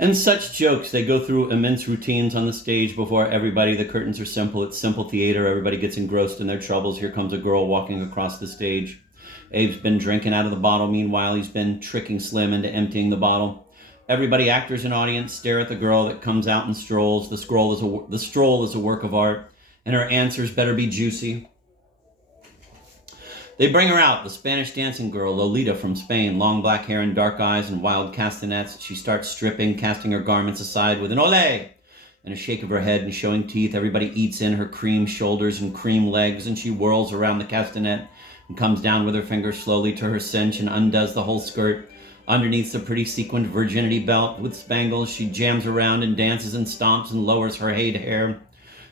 And such jokes. They go through immense routines on the stage before everybody. The curtains are simple. It's simple theater. Everybody gets engrossed in their troubles. Here comes a girl walking across the stage. Abe's been drinking out of the bottle. Meanwhile, he's been tricking Slim into emptying the bottle. Everybody, actors and audience, stare at the girl that comes out and strolls. The stroll is a work of art, and her answers better be juicy. They bring her out, the Spanish dancing girl, Lolita from Spain, long black hair and dark eyes and wild castanets. She starts stripping, casting her garments aside with an ole and a shake of her head and showing teeth. Everybody eats in her cream shoulders and cream legs, and she whirls around the castanet and comes down with her fingers slowly to her cinch and undoes the whole skirt. Underneath the pretty sequined virginity belt with spangles, she jams around and dances and stomps and lowers her hair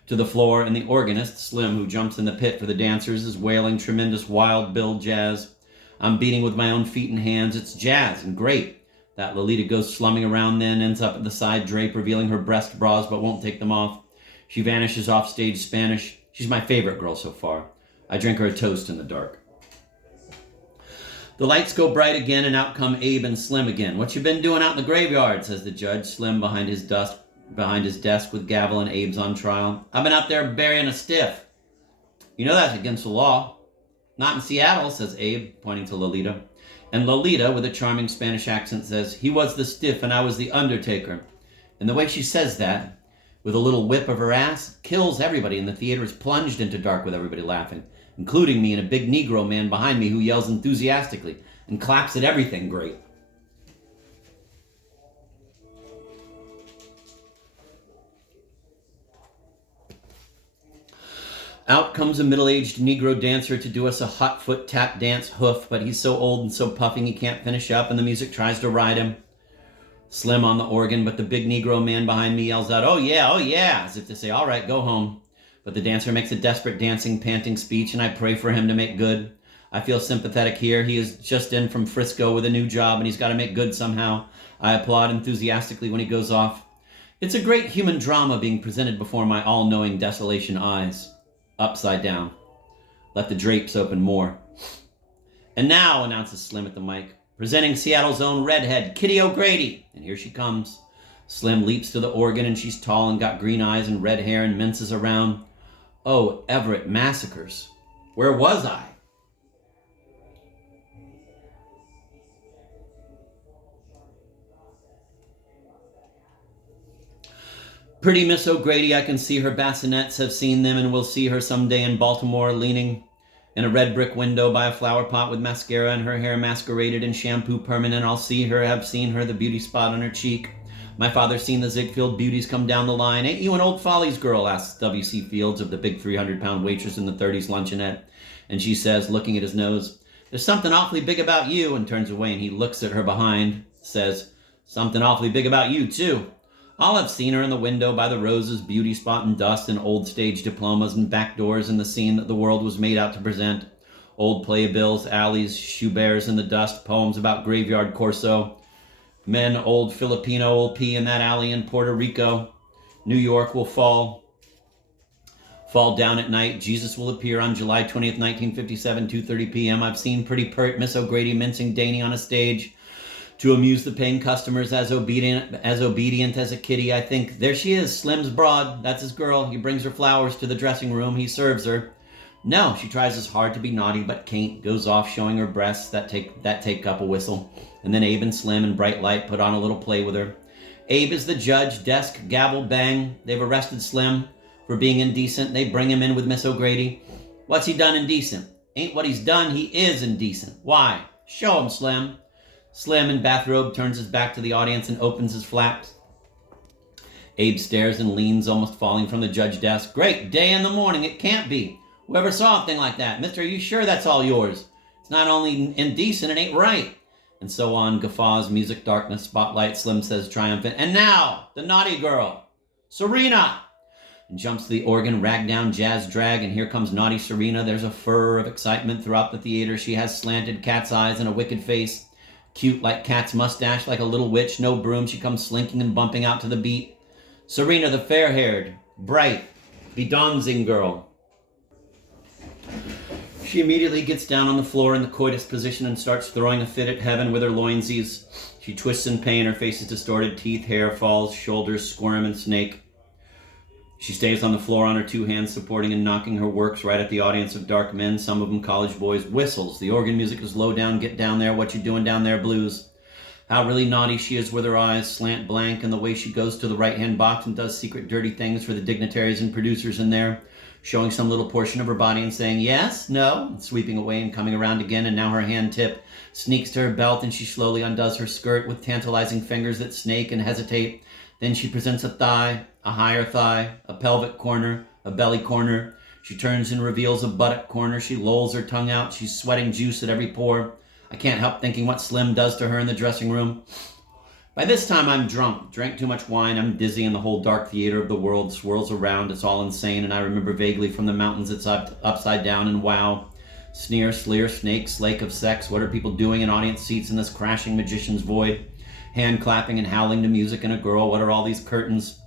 to the floor, and the organist, Slim, who jumps in the pit for the dancers, is wailing tremendous wild bill jazz. I'm beating with my own feet and hands. It's jazz and great. That Lolita goes slumming around then, ends up at the side drape, revealing her breast bras but won't take them off. She vanishes off stage Spanish. She's my favorite girl so far. I drink her a toast in the dark. The lights go bright again, and out come Abe and Slim again. What you been doing out in the graveyard, says the judge, Slim behind his desk with gavel, and Abe's on trial. I've been out there burying a stiff. You know that's against the law. Not in Seattle, says Abe, pointing to Lolita. And Lolita, with a charming Spanish accent, says, he was the stiff and I was the undertaker. And the way she says that, with a little whip of her ass, kills everybody, and the theater is plunged into dark with everybody laughing, including me and a big Negro man behind me who yells enthusiastically and claps at everything great. Out comes a middle-aged Negro dancer to do us a hot foot tap dance hoof, but he's so old and so puffing he can't finish up, and the music tries to ride him. Slim on the organ, but the big Negro man behind me yells out, oh yeah, as if to say, all right, go home. But the dancer makes a desperate dancing, panting speech, and I pray for him to make good. I feel sympathetic here. He is just in from Frisco with a new job, and he's got to make good somehow. I applaud enthusiastically when he goes off. It's a great human drama being presented before my all-knowing desolation eyes. Upside down. Let the drapes open more. And now, announces Slim at the mic, presenting Seattle's own redhead, Kitty O'Grady. And here she comes. Slim leaps to the organ, and she's tall and got green eyes and red hair and minces around. Oh, Everett massacres. Where was I? Pretty Miss O'Grady, I can see her bassinets, have seen them, and will see her someday in Baltimore, leaning in a red brick window by a flower pot with mascara and her hair masqueraded in shampoo permanent. I'll see her, have seen her, the beauty spot on her cheek. My father's seen the Ziegfeld beauties come down the line. Ain't you an old Follies girl, asks W.C. Fields of the big 300-pound waitress in the 30s luncheonette. And she says, looking at his nose, there's something awfully big about you, and turns away, and he looks at her behind, says, something awfully big about you, too. I'll have seen her in the window by the roses, beauty spot and dust, and old stage diplomas and back doors in the scene that the world was made out to present. Old playbills, alleys, shoe bears in the dust, poems about graveyard Corso. Men, old Filipino will pee in that alley in Puerto Rico. New York will fall down at night. Jesus will appear on July 20th, 1957, 2:30 p.m. I've seen pretty pert Miss O'Grady mincing dainty on a stage to amuse the paying customers, as obedient as a kitty. I think, there she is, Slim's broad. That's his girl. He brings her flowers to the dressing room. He serves her. No, she tries as hard to be naughty, but can't. Goes off showing her breasts that take up a whistle. And then Abe and Slim in bright light put on a little play with her. Abe is the judge. Desk, gavel, bang. They've arrested Slim for being indecent. They bring him in with Miss O'Grady. What's he done indecent? Ain't what he's done. He is indecent. Why? Show him, Slim. Slim in bathrobe turns his back to the audience and opens his flaps. Abe stares and leans, almost falling from the judge desk. Great day in the morning. It can't be. Whoever saw a thing like that? Mister, are you sure that's all yours? It's not only indecent, it ain't right. And so on. Guffaws, music, darkness, spotlight. Slim says triumphant, and now, the naughty girl, Serena. And jumps to the organ, ragdown, jazz drag, and here comes naughty Serena. There's a furor of excitement throughout the theater. She has slanted cat's eyes and a wicked face. Cute like cat's mustache, like a little witch, no broom. She comes slinking and bumping out to the beat. Serena, the fair-haired, bright, bedonzing girl. She immediately gets down on the floor in the coitus position and starts throwing a fit at heaven with her loinsies. She twists in pain, her face is distorted, teeth, hair falls, shoulders squirm and snake. She stays on the floor on her two hands, supporting and knocking her works right at the audience of dark men, some of them college boys. Whistles. The organ music is low down. Get down there. What you doing down there, blues? How really naughty she is with her eyes slant blank, and the way she goes to the right-hand box and does secret dirty things for the dignitaries and producers in there, showing some little portion of her body and saying yes, no, and sweeping away and coming around again, and now her hand tip sneaks to her belt, and she slowly undoes her skirt with tantalizing fingers that snake and hesitate. Then she presents a thigh, a higher thigh, a pelvic corner, a belly corner. She turns and reveals a buttock corner. She lolls her tongue out. She's sweating juice at every pore. I can't help thinking what Slim does to her in the dressing room. By this time, I'm drunk. Drank too much wine. I'm dizzy, and the whole dark theater of the world swirls around. It's all insane, and I remember vaguely from the mountains it's upside down, and wow. Sneer, sleer, snake, slake of sex. What are people doing in audience seats in this crashing magician's void? Hand clapping and howling to music and a girl. What are all these curtains?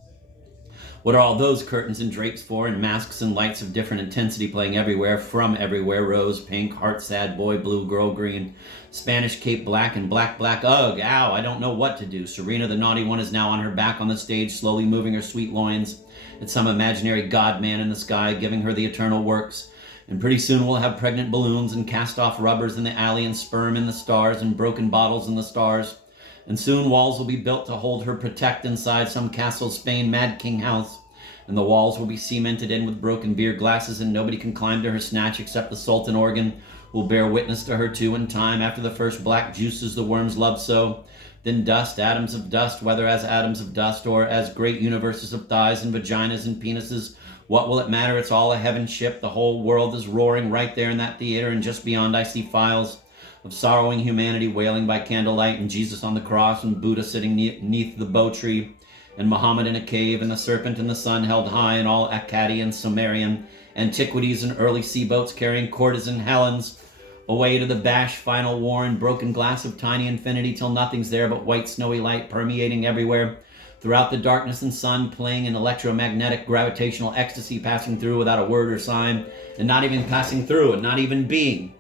What are all those curtains and drapes for, and masks and lights of different intensity playing everywhere, from everywhere? Rose, pink, heart, sad, boy, blue, girl, green, Spanish cape, black, and black, black. Ugh, ow, I don't know what to do. Serena, the naughty one, is now on her back on the stage, slowly moving her sweet loins. It's some imaginary god man in the sky giving her the eternal works. And pretty soon we'll have pregnant balloons and cast-off rubbers in the alley and sperm in the stars and broken bottles in the stars. And soon walls will be built to hold her protect inside some castle Spain Mad King house. And the walls will be cemented in with broken beer glasses, and nobody can climb to her snatch except the Sultan organ, who will bear witness to her too in time after the first black juices the worms love so. Then dust, atoms of dust, whether as atoms of dust or as great universes of thighs and vaginas and penises. What will it matter? It's all a heaven ship. The whole world is roaring right there in that theater, and just beyond I see files of sorrowing humanity wailing by candlelight, and Jesus on the cross, and Buddha sitting neath the bow tree, and Muhammad in a cave, and the serpent and the sun held high, and all Akkadian, Sumerian, antiquities, and early sea boats carrying courtesan Helens away to the bash final war, and broken glass of tiny infinity till nothing's there but white snowy light permeating everywhere. Throughout the darkness and sun, playing in electromagnetic gravitational ecstasy, passing through without a word or sign, and not even passing through, and not even being.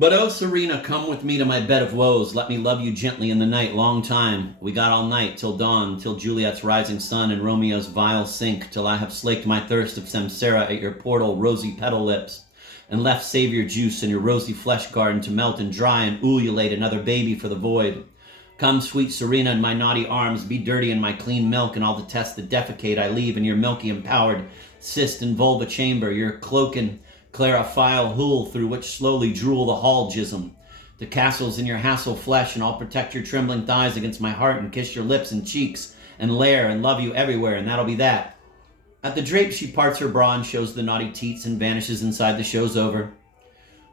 But oh, Serena, come with me to my bed of woes. Let me love you gently in the night, long time. We got all night, till dawn, till Juliet's rising sun and Romeo's vile sink, till I have slaked my thirst of Samsara at your portal rosy petal lips, and left savior juice in your rosy flesh garden to melt and dry and ululate another baby for the void. Come, sweet Serena, in my naughty arms, be dirty in my clean milk, and I'll detest the defecate I leave in your milky empowered cyst and vulva chamber, your cloaken clarophile hool through which slowly drool the hall jism. The castles in your hassle flesh, and I'll protect your trembling thighs against my heart and kiss your lips and cheeks and lair and love you everywhere, and that'll be that. At the drape she parts her bra and shows the naughty teats and vanishes inside. The show's over.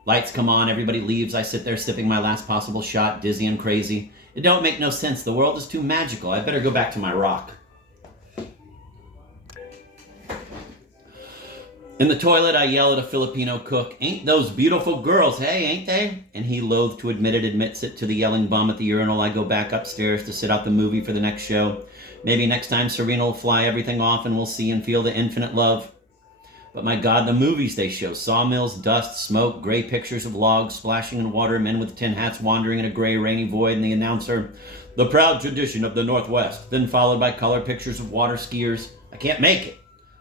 Lights come on, everybody leaves. I sit there sipping my last possible shot, dizzy and crazy. It don't make no sense. The world is too magical. I better go back to my rock. In the toilet, I yell at a Filipino cook, "Ain't those beautiful girls, hey, ain't they?" And he, loath to admit it, admits it to the yelling bum at the urinal. I go back upstairs to sit out the movie for the next show. Maybe next time Serena will fly everything off and we'll see and feel the infinite love. But my God, the movies they show. Sawmills, dust, smoke, gray pictures of logs splashing in water, men with tin hats wandering in a gray, rainy void, and the announcer, "The proud tradition of the Northwest," then followed by color pictures of water skiers. I can't make it.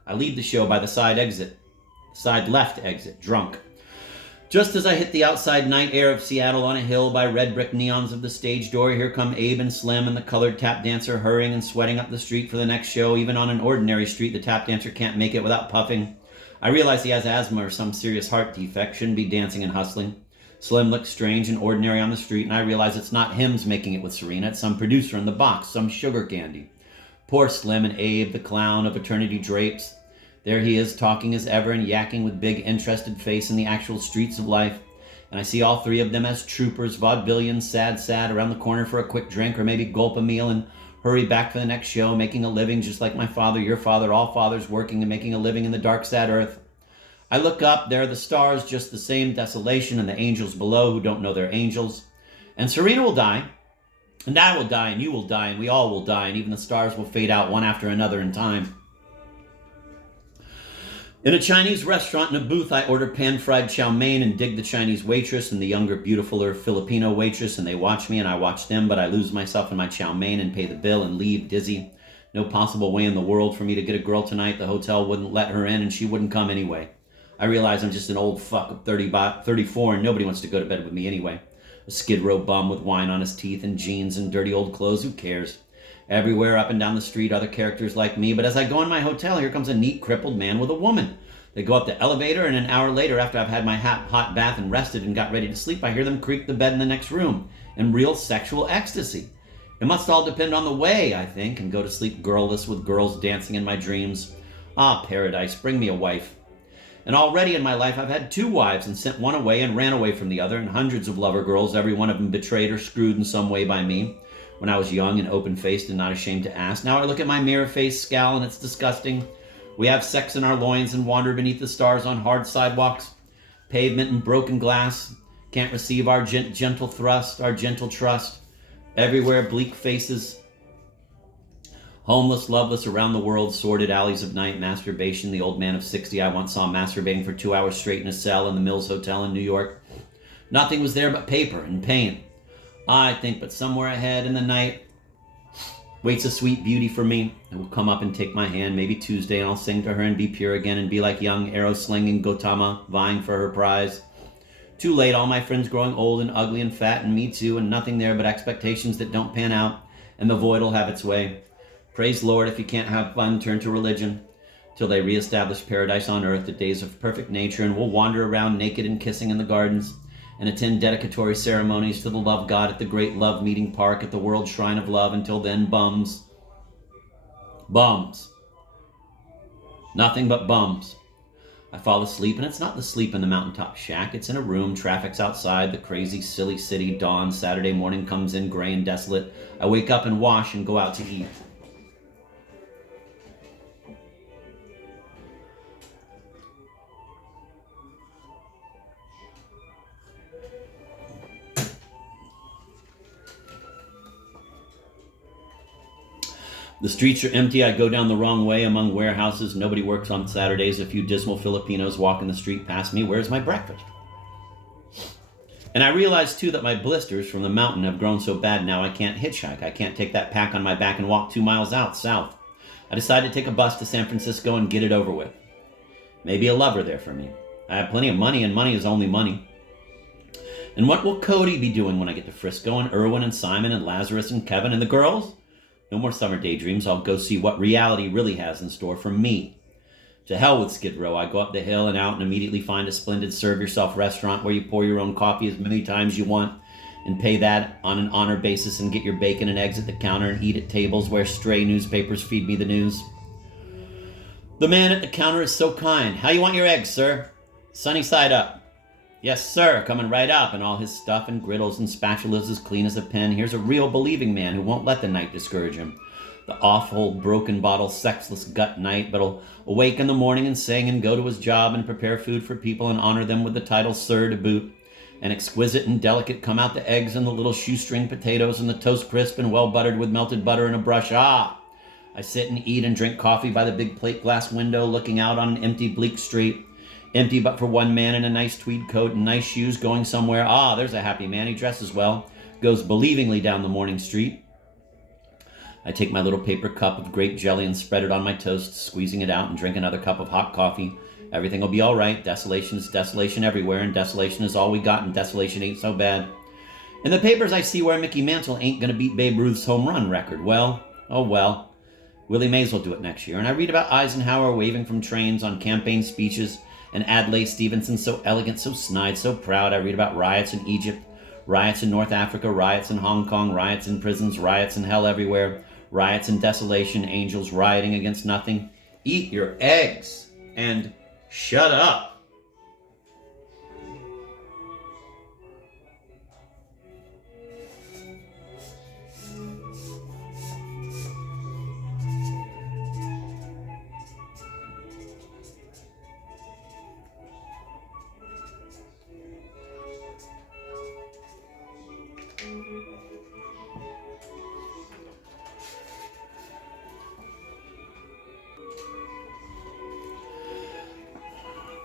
I leave the show by the side left exit, drunk. Just as I hit the outside night air of Seattle on a hill by red brick neons of the stage door, here come Abe and Slim and the colored tap dancer hurrying and sweating up the street for the next show. Even on an ordinary street, the tap dancer can't make it without puffing. I realize he has asthma or some serious heart defect, shouldn't be dancing and hustling. Slim looks strange and ordinary on the street, and I realize it's not him's making it with Serena, it's some producer in the box, some sugar candy. Poor Slim and Abe, the clown of eternity drapes. There he is, talking as ever and yakking with big, interested face in the actual streets of life. And I see all three of them as troopers, vaudevillians, sad, around the corner for a quick drink or maybe gulp a meal and hurry back for the next show, making a living just like my father, your father, all fathers working and making a living in the dark, sad earth. I look up, there are the stars, just the same desolation, and the angels below who don't know they're angels. And Serena will die, and I will die, and you will die, and we all will die, and even the stars will fade out one after another in time. In a Chinese restaurant in a booth, I order pan-fried chow mein and dig the Chinese waitress and the younger, beautifuler Filipino waitress, and they watch me and I watch them, but I lose myself in my chow mein and pay the bill and leave dizzy. No possible way in the world for me to get a girl tonight. The hotel wouldn't let her in and she wouldn't come anyway. I realize I'm just an old fuck of 34 and nobody wants to go to bed with me anyway. A Skid Row bum with wine on his teeth and jeans and dirty old clothes, who cares? Everywhere up and down the street, other characters like me, but as I go in my hotel, here comes a neat, crippled man with a woman. They go up the elevator, and an hour later, after I've had my hot bath and rested and got ready to sleep, I hear them creak the bed in the next room in real sexual ecstasy. It must all depend on the way, I think, and go to sleep girlless with girls dancing in my dreams. Ah, paradise, bring me a wife. And already in my life, I've had 2 wives and sent one away and ran away from the other, and hundreds of lover girls, every one of them betrayed or screwed in some way by me. When I was young and open-faced and not ashamed to ask. Now I look at my mirror-faced scowl and it's disgusting. We have sex in our loins and wander beneath the stars on hard sidewalks, pavement and broken glass. Can't receive our gentle thrust, our gentle trust. Everywhere bleak faces. Homeless, loveless around the world, sordid alleys of night, masturbation. The old man of 60 I once saw masturbating for 2 hours straight in a cell in the Mills Hotel in New York. Nothing was there but paper and pain. I think, but somewhere ahead in the night waits a sweet beauty for me, who will come up and take my hand, maybe Tuesday, and I'll sing to her and be pure again and be like young arrow-slinging Gautama, vying for her prize. Too late, all my friends growing old and ugly and fat, and me too, and nothing there but expectations that don't pan out, and the void will have its way. Praise Lord, if you can't have fun, turn to religion, till they reestablish paradise on earth, the days of perfect nature, and we'll wander around naked and kissing in the gardens, and attend dedicatory ceremonies to the love god at the great love meeting park at the World Shrine of Love. Until then, bums. Bums. Nothing but bums. I fall asleep, and it's not the sleep in the mountaintop shack. It's in a room, traffic's outside, the crazy, silly city, dawn, Saturday morning comes in gray and desolate. I wake up and wash and go out to eat. The streets are empty. I go down the wrong way among warehouses. Nobody works on Saturdays. A few dismal Filipinos walk in the street past me. Where's my breakfast? And I realize, too, that my blisters from the mountain have grown so bad now I can't hitchhike. I can't take that pack on my back and walk 2 miles out south. I decide to take a bus to San Francisco and get it over with. Maybe a lover there for me. I have plenty of money, and money is only money. And what will Cody be doing when I get to Frisco, and Irwin and Simon and Lazarus and Kevin and the girls? No more summer daydreams. I'll go see what reality really has in store for me. To hell with Skid Row. I go up the hill and out and immediately find a splendid serve-yourself restaurant where you pour your own coffee as many times you want and pay that on an honor basis and get your bacon and eggs at the counter and eat at tables where stray newspapers feed me the news. The man at the counter is so kind. How you want your eggs, sir? Sunny side up. Yes, sir, coming right up, and all his stuff and griddles and spatulas as clean as a pin. Here's a real believing man who won't let the night discourage him. The awful, broken bottle, sexless gut night, but'll awake in the morning and sing and go to his job and prepare food for people and honor them with the title Sir to boot. And exquisite and delicate come out the eggs and the little shoestring potatoes and the toast crisp and well buttered with melted butter and a brush. Ah! I sit and eat and drink coffee by the big plate glass window looking out on an empty, bleak street. Empty but for one man in a nice tweed coat and nice shoes going somewhere. Ah, there's a happy man. He dresses well. Goes believingly down the morning street. I take my little paper cup of grape jelly and spread it on my toast, squeezing it out and drink another cup of hot coffee. Everything will be all right. Desolation is desolation everywhere, and desolation is all we got, and desolation ain't so bad. In the papers I see where Mickey Mantle ain't going to beat Babe Ruth's home run record. Well, oh well. Willie Mays will do it next year. And I read about Eisenhower waving from trains on campaign speeches, and Adlai Stevenson so elegant, so snide, so proud. I read about riots in Egypt, riots in North Africa, riots in Hong Kong, riots in prisons, riots in hell everywhere, riots in Desolation Angels rioting against nothing. Eat your eggs and shut up.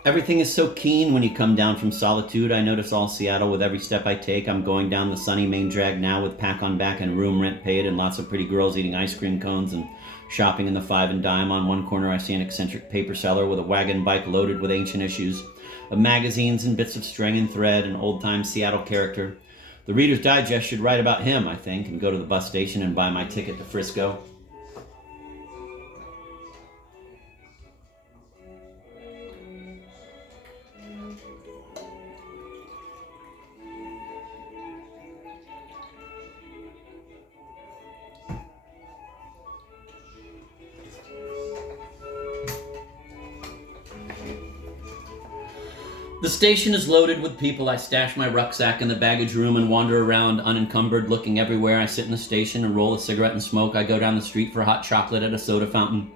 Everything is so keen when you come down from solitude. I notice all Seattle with every step I take. I'm going down the sunny main drag now with pack on back and room rent paid and lots of pretty girls eating ice cream cones and shopping in the five and dime. On one corner I see an eccentric paper seller with a wagon bike loaded with ancient issues of magazines and bits of string and thread and old-time Seattle character. The Reader's Digest should write about him, I think, and go to the bus station and buy my ticket to Frisco. The station is loaded with people. I stash my rucksack in the baggage room and wander around unencumbered, looking everywhere. I sit in the station and roll a cigarette and smoke. I go down the street for hot chocolate at a soda fountain.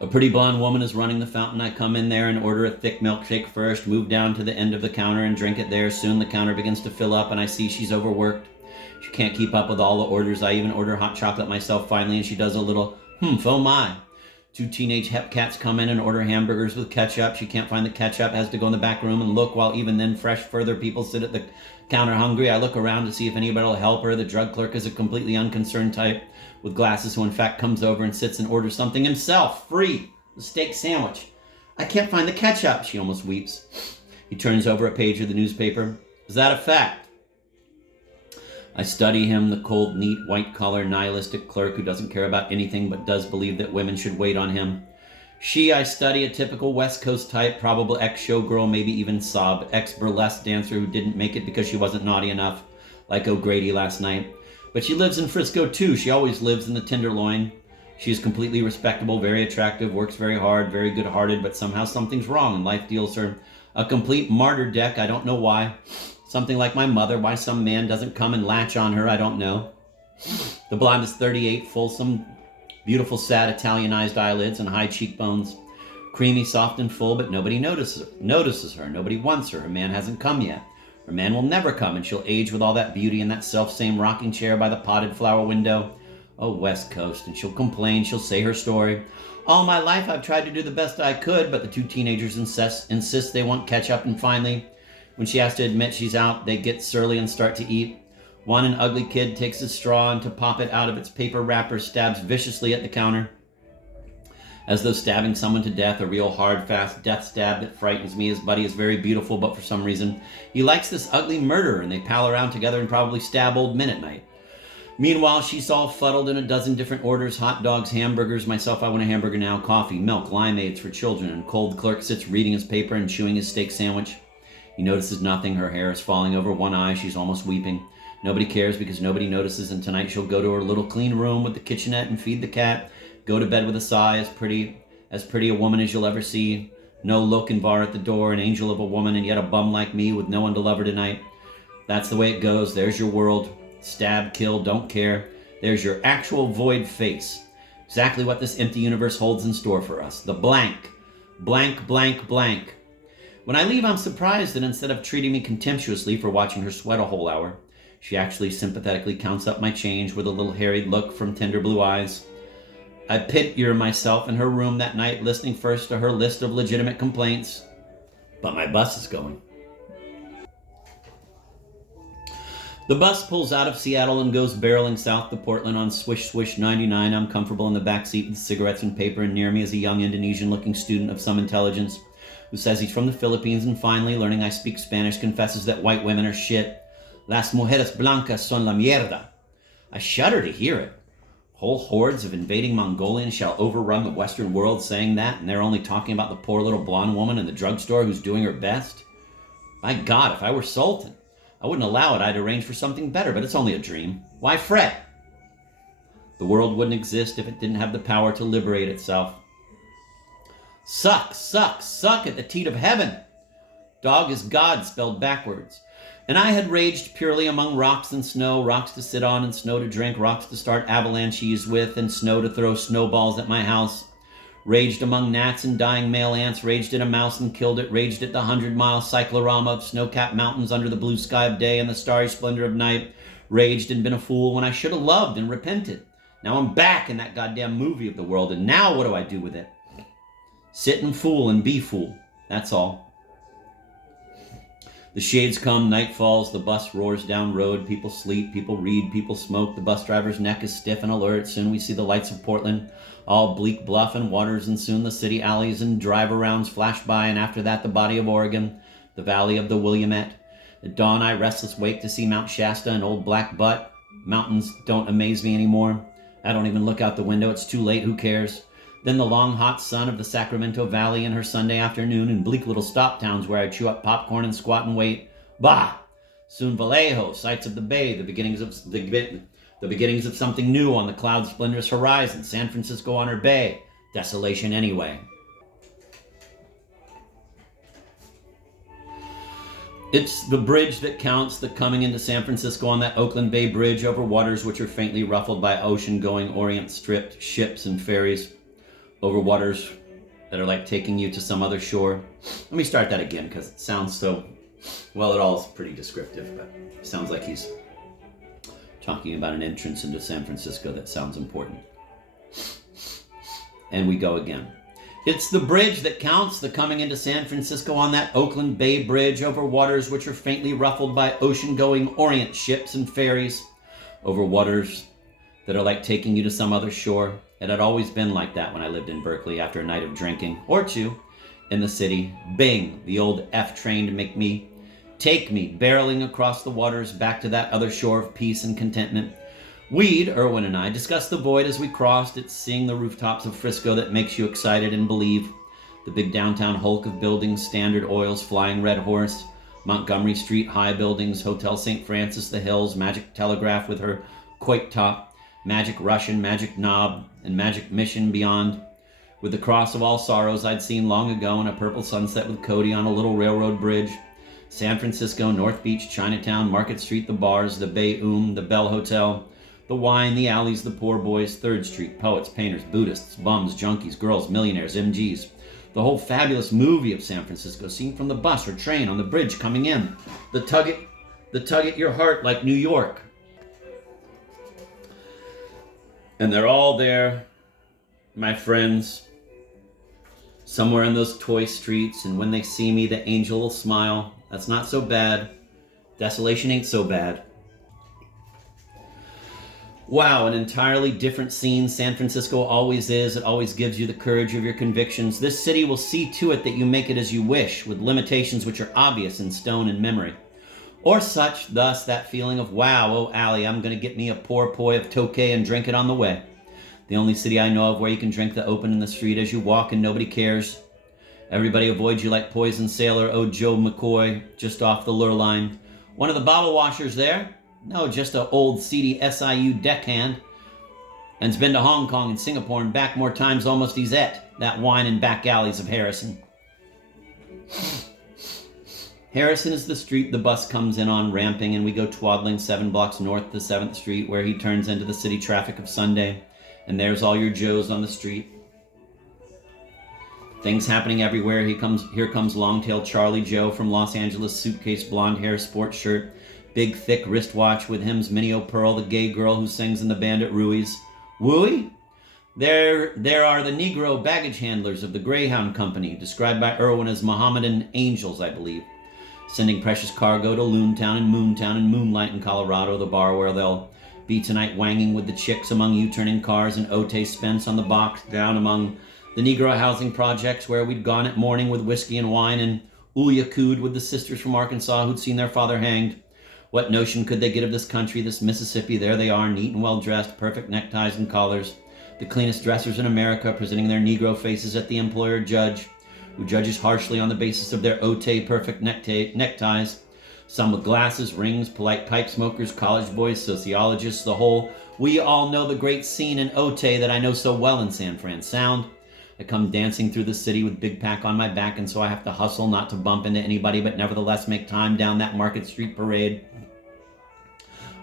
A pretty blonde woman is running the fountain. I come in there and order a thick milkshake first, move down to the end of the counter and drink it there. Soon the counter begins to fill up and I see she's overworked. She can't keep up with all the orders. I even order hot chocolate myself finally, and she does a little, oh my. Two teenage hep cats come in and order hamburgers with ketchup. She can't find the ketchup, has to go in the back room and look, while even then fresh further people sit at the counter hungry. I look around to see if anybody will help her. The drug clerk is a completely unconcerned type with glasses who in fact comes over and sits and orders something himself, free, a steak sandwich. I can't find the ketchup, she almost weeps. He turns over a page of the newspaper. Is that a fact? I study him, the cold, neat, white-collar, nihilistic clerk who doesn't care about anything but does believe that women should wait on him. She, I study, a typical West Coast type, probable ex-showgirl, maybe even sob, ex-burlesque dancer who didn't make it because she wasn't naughty enough, like O'Grady last night. But she lives in Frisco, too. She always lives in the Tenderloin. She is completely respectable, very attractive, works very hard, very good-hearted, but somehow something's wrong, and life deals her a complete martyr deck. I don't know why. Something like my mother. Why some man doesn't come and latch on her, I don't know. The blonde is 38, fulsome, beautiful, sad, Italianized eyelids and high cheekbones. Creamy, soft, and full, but nobody notices her. Nobody wants her. Her man hasn't come yet. Her man will never come, and she'll age with all that beauty in that self-same rocking chair by the potted flower window. Oh, West Coast. And she'll complain. She'll say her story. All my life I've tried to do the best I could, but the two teenagers insist they want ketchup, and finally, when she has to admit she's out, they get surly and start to eat. One, an ugly kid, takes a straw and to pop it out of its paper wrapper, stabs viciously at the counter. As though stabbing someone to death, a real hard, fast death stab that frightens me. His buddy is very beautiful, but for some reason, he likes this ugly murderer, and they pal around together and probably stab old men at night. Meanwhile, she's all fuddled in a dozen different orders, hot dogs, hamburgers. Myself, I want a hamburger now, coffee, milk, limeades for children, and cold clerk sits reading his paper and chewing his steak sandwich. He notices nothing. Her hair is falling over one eye. She's almost weeping. Nobody cares because nobody notices, and tonight she'll go to her little clean room with the kitchenette and feed the cat, go to bed with a sigh, as pretty a woman as you'll ever see. No look and bar at the door, an angel of a woman, and yet a bum like me with no one to love her tonight. That's the way it goes. There's your world. Stab, kill, don't care. There's your actual void face. Exactly what this empty universe holds in store for us. The blank. Blank, blank, blank. When I leave, I'm surprised that instead of treating me contemptuously for watching her sweat a whole hour, she actually sympathetically counts up my change with a little harried look from tender blue eyes. I picture myself in her room that night, listening first to her list of legitimate complaints. But my bus is going. The bus pulls out of Seattle and goes barreling south to Portland on Swish Swish 99. I'm comfortable in the back seat with cigarettes and paper, and near me is a young Indonesian-looking student of some intelligence who says he's from the Philippines, and finally, learning I speak Spanish, confesses that white women are shit. Las mujeres blancas son la mierda. I shudder to hear it. Whole hordes of invading Mongolians shall overrun the Western world, saying that, and they're only talking about the poor little blonde woman in the drugstore who's doing her best. My God, if I were Sultan, I wouldn't allow it. I'd arrange for something better, but it's only a dream. Why fret? The world wouldn't exist if it didn't have the power to liberate itself. Suck, suck, suck at the teat of heaven. Dog is God spelled backwards. And I had raged purely among rocks and snow, rocks to sit on and snow to drink, rocks to start avalanches with, and snow to throw snowballs at my house. Raged among gnats and dying male ants, raged at a mouse and killed it, raged at the 100-mile cyclorama of snow-capped mountains under the blue sky of day and the starry splendor of night, raged and been a fool when I should have loved and repented. Now I'm back in that goddamn movie of the world, and now what do I do with it? Sit and fool and be fool. That's all. The shades come, night falls, the bus roars down road, people sleep, people read, people smoke, the bus driver's neck is stiff and alert. Soon we see the lights of Portland, all bleak bluff and waters, and soon the city alleys and drive-arounds flash by, and after that the body of Oregon, the valley of the Willamette. At dawn I restless wake to see Mount Shasta and Old Black Butte. Mountains don't amaze me anymore. I don't even look out the window, it's too late, who cares? Then the long hot sun of the Sacramento Valley and her Sunday afternoon, and bleak little stop towns where I chew up popcorn and squat and wait. Bah! Soon Vallejo, sights of the bay, the beginnings of something new on the cloud splendorous horizon. San Francisco on her bay. Desolation anyway. It's the bridge that counts, the coming into San Francisco on that Oakland Bay Bridge over waters which are faintly ruffled by ocean-going, orient-stripped ships and ferries, over waters that are like taking you to some other shore. Let me start that again because it sounds so, well, it all is pretty descriptive, but it sounds like he's talking about an entrance into San Francisco that sounds important. And we go again. It's the bridge that counts, the coming into San Francisco on that Oakland Bay Bridge over waters which are faintly ruffled by ocean-going orient ships and ferries, over waters that are like taking you to some other shore. It had always been like that when I lived in Berkeley after a night of drinking, or two, in the city. Bing, the old F train to take me, barreling across the waters back to that other shore of peace and contentment. We'd, Irwin and I, discussed the void as we crossed. It's seeing the rooftops of Frisco that makes you excited and believe. The big downtown hulk of buildings, Standard Oil's Flying Red Horse, Montgomery Street high buildings, Hotel St. Francis, the Hills, Magic Telegraph with her quake top, Magic Russian, Magic Knob, and Magic Mission beyond. With the Cross of All Sorrows I'd seen long ago in a purple sunset with Cody on a little railroad bridge. San Francisco, North Beach, Chinatown, Market Street, the bars, the Bay the Bell Hotel, the wine, the alleys, the poor boys, 3rd Street, poets, painters, Buddhists, bums, junkies, girls, millionaires, MGs. The whole fabulous movie of San Francisco seen from the bus or train on the bridge coming in. The tug at your heart like New York. And they're all there, my friends, somewhere in those toy streets, and when they see me, the angel will smile. That's not so bad. Desolation ain't so bad. Wow, an entirely different scene. San Francisco always is. It always gives you the courage of your convictions. This city will see to it that you make it as you wish, with limitations which are obvious in stone and memory. Or such, thus, that feeling of, wow, oh, Allie, I'm going to get me a poor poi of Tokay and drink it on the way. The only city I know of where you can drink the open in the street as you walk and nobody cares. Everybody avoids you like poison sailor, oh, Joe McCoy, just off the lure line. One of the bottle washers there? No, just a old seedy SIU deckhand. And's been to Hong Kong and Singapore and back more times almost he's et, that wine in back alleys of Harrison. Harrison is the street the bus comes in on ramping, and we go twaddling 7 blocks north to 7th Street where he turns into the city traffic of Sunday, and there's all your Joes on the street. Things happening everywhere. Here comes Longtail Charlie Joe from Los Angeles, suitcase, blonde hair, sports shirt, big thick wristwatch with him's Minnie O'Pearl, the gay girl who sings in the band at Rui's. Wooey? There are the Negro baggage handlers of the Greyhound Company, described by Irwin as Mohammedan angels, I believe, sending precious cargo to Loontown and Moontown and Moonlight in Colorado, the bar where they'll be tonight wanging with the chicks among U-turning cars, and Otay Spence on the box down among the Negro housing projects where we'd gone at morning with whiskey and wine, and Ulyakud with the sisters from Arkansas who'd seen their father hanged. What notion could they get of this country, this Mississippi? There they are, neat and well-dressed, perfect neckties and collars. The cleanest dressers in America, presenting their Negro faces at the employer judge, who judges harshly on the basis of their Otay perfect neckties. Some with glasses, rings, polite pipe smokers, college boys, sociologists, the whole. We all know the great scene in Otay that I know so well in San Fran. Sound. I come dancing through the city with big pack on my back, and so I have to hustle not to bump into anybody, but nevertheless make time down that Market Street parade.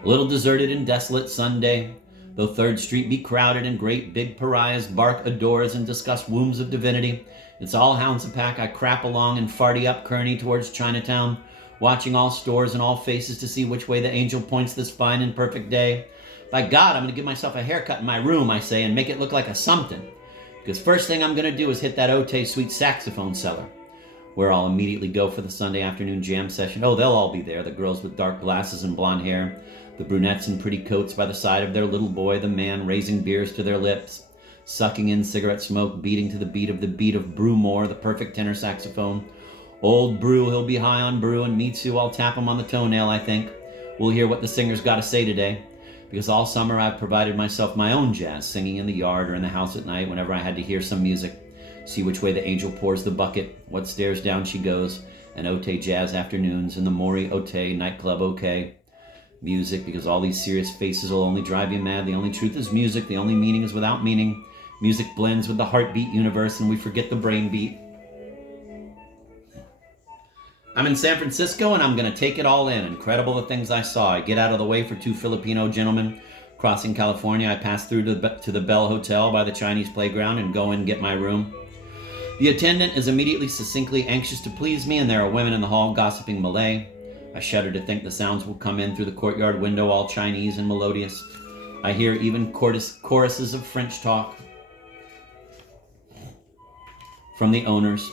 A little deserted and desolate Sunday, though 3rd Street be crowded and great big pariahs bark adores and discuss wombs of divinity. It's all hounds a pack. I crap along and farty up Kearney towards Chinatown, watching all stores and all faces to see which way the angel points this fine and perfect day. By God, I'm going to give myself a haircut in my room, I say, and make it look like a something. Because first thing I'm going to do is hit that Otay sweet saxophone seller. where I'll immediately go for the Sunday afternoon jam session. Oh, they'll all be there, the girls with dark glasses and blonde hair, the brunettes in pretty coats by the side of their little boy, the man raising beers to their lips, sucking in cigarette smoke, beating to the beat of Brewmore, the perfect tenor saxophone. Old Brew, he'll be high on brew, and me too, I'll tap him on the toenail, I think. We'll hear what the singer's got to say today, because all summer I've provided myself my own jazz, singing in the yard or in the house at night whenever I had to hear some music. See which way the angel pours the bucket, what stairs down she goes, and Ote jazz afternoons, and the Mori Ote nightclub okay. Music, because all these serious faces will only drive you mad. The only truth is music, the only meaning is without meaning. Music blends with the heartbeat universe, and we forget the brain beat. I'm in San Francisco, and I'm going to take it all in. Incredible the things I saw. I get out of the way for two Filipino gentlemen. Crossing California, I pass through to the Bell Hotel by the Chinese playground and go in and get my room. The attendant is immediately succinctly anxious to please me, and there are women in the hall gossiping Malay. I shudder to think the sounds will come in through the courtyard window, all Chinese and melodious. I hear even choruses of French talk from the owners.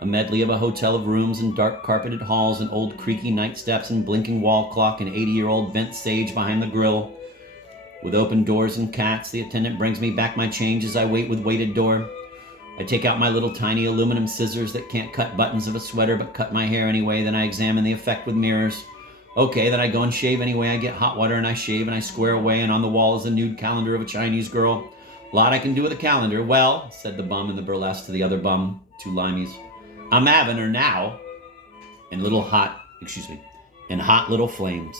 A medley of a hotel of rooms and dark carpeted halls and old creaky night steps and blinking wall clock and 80-year-old bent sage behind the grill. With open doors and cats, the attendant brings me back my change as I wait with weighted door. I take out my little tiny aluminum scissors that can't cut buttons of a sweater but cut my hair anyway. Then I examine the effect with mirrors. Okay, then I go and shave anyway. I get hot water and I shave and I square away, and on the wall is a nude calendar of a Chinese girl. A lot I can do with a calendar. Well, said the bum in the burlesque to the other bum, two limeys, I'm having her now. And hot little flames.